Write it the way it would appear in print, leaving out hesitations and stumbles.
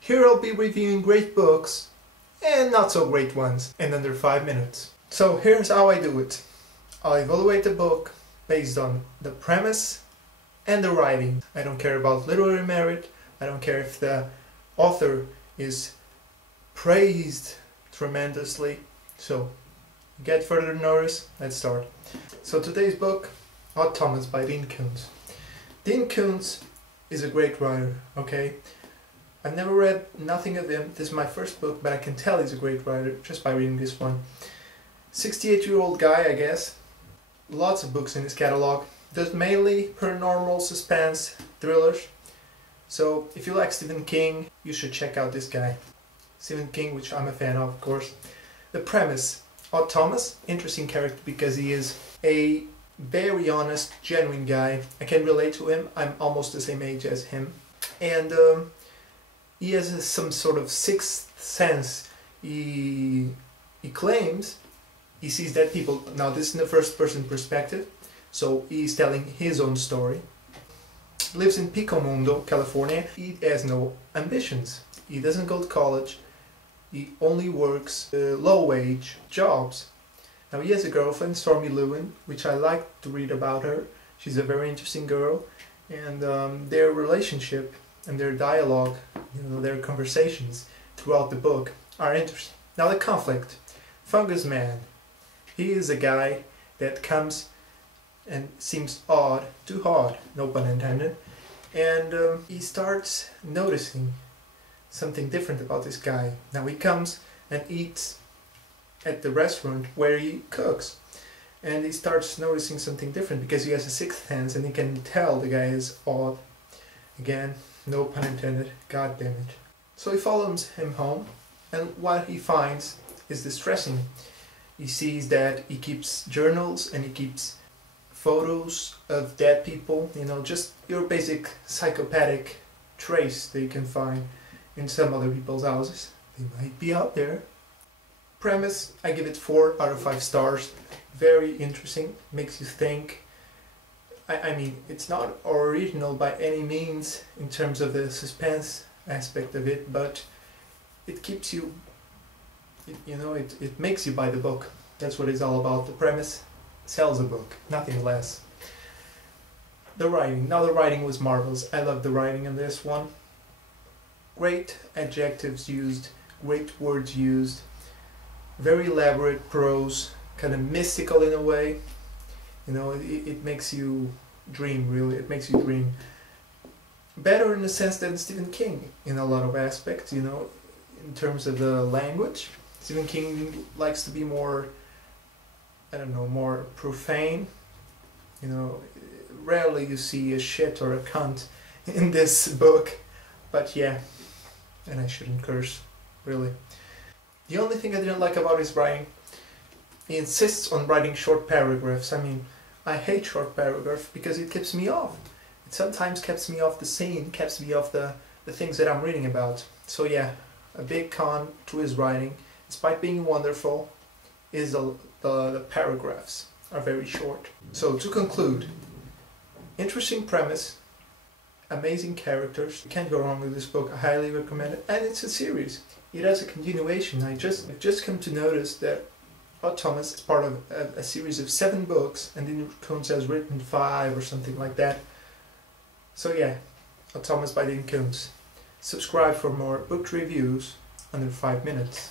Here I'll be reviewing great books and not so great ones in under 5 minutes. So here's how I do it. I'll evaluate the book based on the premise and the writing. I don't care about literary merit. I don't care if the author is praised tremendously. So, get further notice, let's start. So today's book, Odd Thomas by Dean Koontz. Dean Koontz is a great writer, okay? I've never read nothing of him. This is my first book, but I can tell he's a great writer just by reading this one. 68-year-old guy, I guess. Lots of books in his catalog. Does mainly paranormal, suspense, thrillers. So if you like Stephen King, you should check out this guy. Stephen King, which I'm a fan of course. The premise. Odd Thomas, interesting character because he is a very honest, genuine guy. I can relate to him. I'm almost the same age as him. And he has some sort of sixth sense. He claims he sees dead people. Now this is in the first person perspective, so he's telling his own story. Lives in Pico Mundo, California. He has no ambitions. He doesn't go to college. He only works low-wage jobs. Now he has a girlfriend, Stormy Lewin, which I like to read about her. She's a very interesting girl, and their relationship and their dialogue, their conversations throughout the book are interesting. Now the conflict. Fungus Man. He is a guy that comes and seems odd, too odd, no pun intended, and he starts noticing something different about this guy. Now he comes and eats at the restaurant where he cooks, and he starts noticing something different because he has a sixth sense and he can tell the guy is odd. Again, no pun intended, god damn it. So he follows him home, and what he finds is distressing. He sees that he keeps journals and he keeps photos of dead people, just your basic psychopathic trace that you can find in some other people's houses. They might be out there. Premise, I give it 4 out of 5 stars. Very interesting, makes you think. I mean, it's not original by any means in terms of the suspense aspect of it, but it keeps you, it makes you buy the book. That's what it's all about. The premise sells a book, nothing less. The writing. Now the writing was marvelous. I love the writing in this one. Great adjectives used, great words used, very elaborate prose, kind of mystical in a way. It makes you dream, really. It makes you dream. Better in the sense than Stephen King in a lot of aspects, in terms of the language. Stephen King likes to be more, more profane. Rarely you see a shit or a cunt in this book, but yeah, and I shouldn't curse, really. The only thing I didn't like about his writing, he insists on writing short paragraphs. I mean, I hate short paragraphs because it keeps me off. It sometimes keeps me off the scene, keeps me off the things that I'm reading about. So yeah, a big con to his writing, despite being wonderful, is the paragraphs are very short. So to conclude, interesting premise, amazing characters. You can't go wrong with this book. I highly recommend it, and it's a series. It has a continuation. I've just come to notice that Odd Thomas is part of a series of 7 books, and Dean Koontz has written 5 or something like that. So yeah, Odd Thomas by Dean Koontz. Subscribe for more book reviews under 5 minutes.